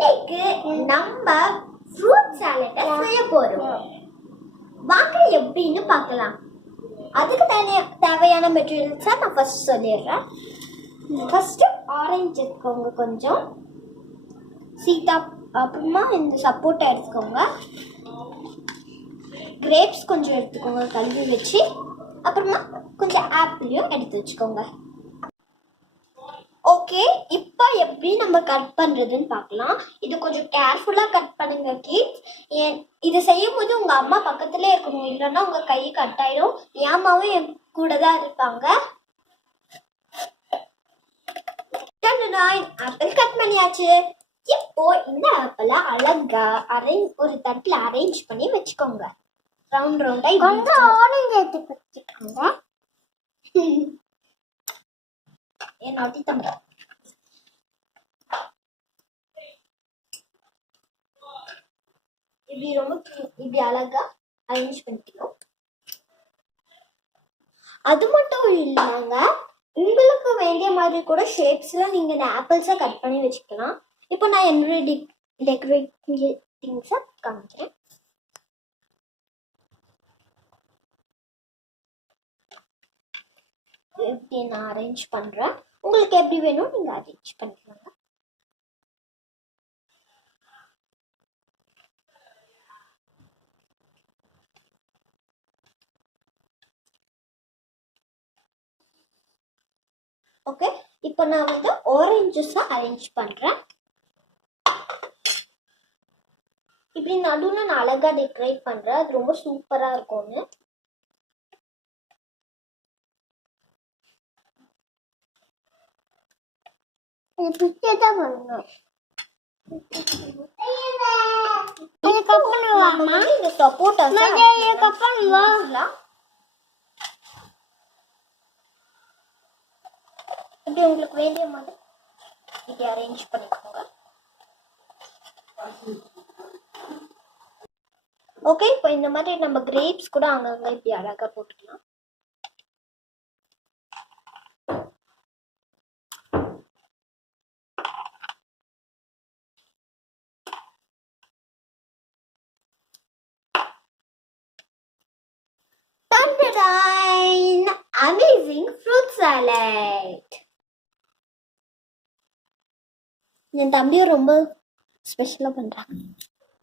இன்னைக்கு நம்ம fruit salad செய்ய போறோம். வாங்க எப்படின்னு பார்க்கலாம். அதுக்கு தேவையான மெட்டீரியல்ஸை நான் ஃபர்ஸ்ட் சொல்லிடுறேன். ஃபர்ஸ்ட் ஆரஞ்சு எடுத்துக்கோங்க, கொஞ்சம் சீதா, அப்புறமா இந்த சப்போட்டா எடுத்துக்கோங்க, கிரேப்ஸ் கொஞ்சம் எடுத்துக்கோங்க கழுவி வச்சு, அப்புறமா கொஞ்சம் ஆப்பிளையும் எடுத்து வச்சுக்கோங்க. ஓகே, இப்போ எப்படி நம்ம கட் பண்ணுறதுன்னு பார்க்கலாம். இது கொஞ்சம் கேர்ஃபுல்லாக கட் பண்ணுங்க கிட்ஸ். இதை செய்யும் போது உங்கள் அம்மா பக்கத்துலேயே இருக்கணும், இல்லைன்னா உங்கள் கை கட் ஆயிடும். என் அம்மாவும் என் கூட தான் இருப்பாங்க. ஆப்பிள் கட் பண்ணியாச்சு. இப்போ இந்த ஆப்பிளை அழகா ஒரு தட்டில் அரேஞ்ச் பண்ணி வச்சுக்கோங்க. ரவுண்ட் ரவுண்டா கொஞ்சம் ஆரஞ்சு எடுத்து வச்சுக்கோங்க. என் நாட்டி தம்பி இப்படி அழகா அரேஞ்ச் பண்ணிக்கணும். அது மட்டும் இல்லைங்க, உங்களுக்கு வேண்டிய மாதிரி கூட ஷேப்ஸ்ல நீங்க இந்த ஆப்பிள்ஸை கட் பண்ணி வச்சுக்கலாம். இப்போ நான் என்னோட டெக்கரேட்டிங் திங்ஸை காமிக்கிறேன். எப்படி நான் அரேஞ்ச் பண்றேன், உங்களுக்கு எப்படி வேணும் நீங்க அரேஞ்ச் பண்ணிக்கோங்க. ஓகே, இப்போ நான் வந்து ஆரஞ்சு ஜூஸை அரேஞ்ச் பண்றேன். இப்படி நடுவில் நான் அழகா டெக்கரேட் பண்றேன். அது ரொம்ப சூப்பரா இருக்கும்னு. இப்படி உங்களுக்கு வேண்டிய மாதிரி இப்படி அரேஞ்ச் பண்ணிக்கோங்க. ஓகே, இப்போ இந்த மாதிரி நம்ம கிரேப்ஸ் கூட அங்கங்க இப்படி அழகா போட்டுக்கலாம். Amazing fruit salad. என் தம்பியும் ரொம்ப ஸ்பெஷலா பண்றாங்க.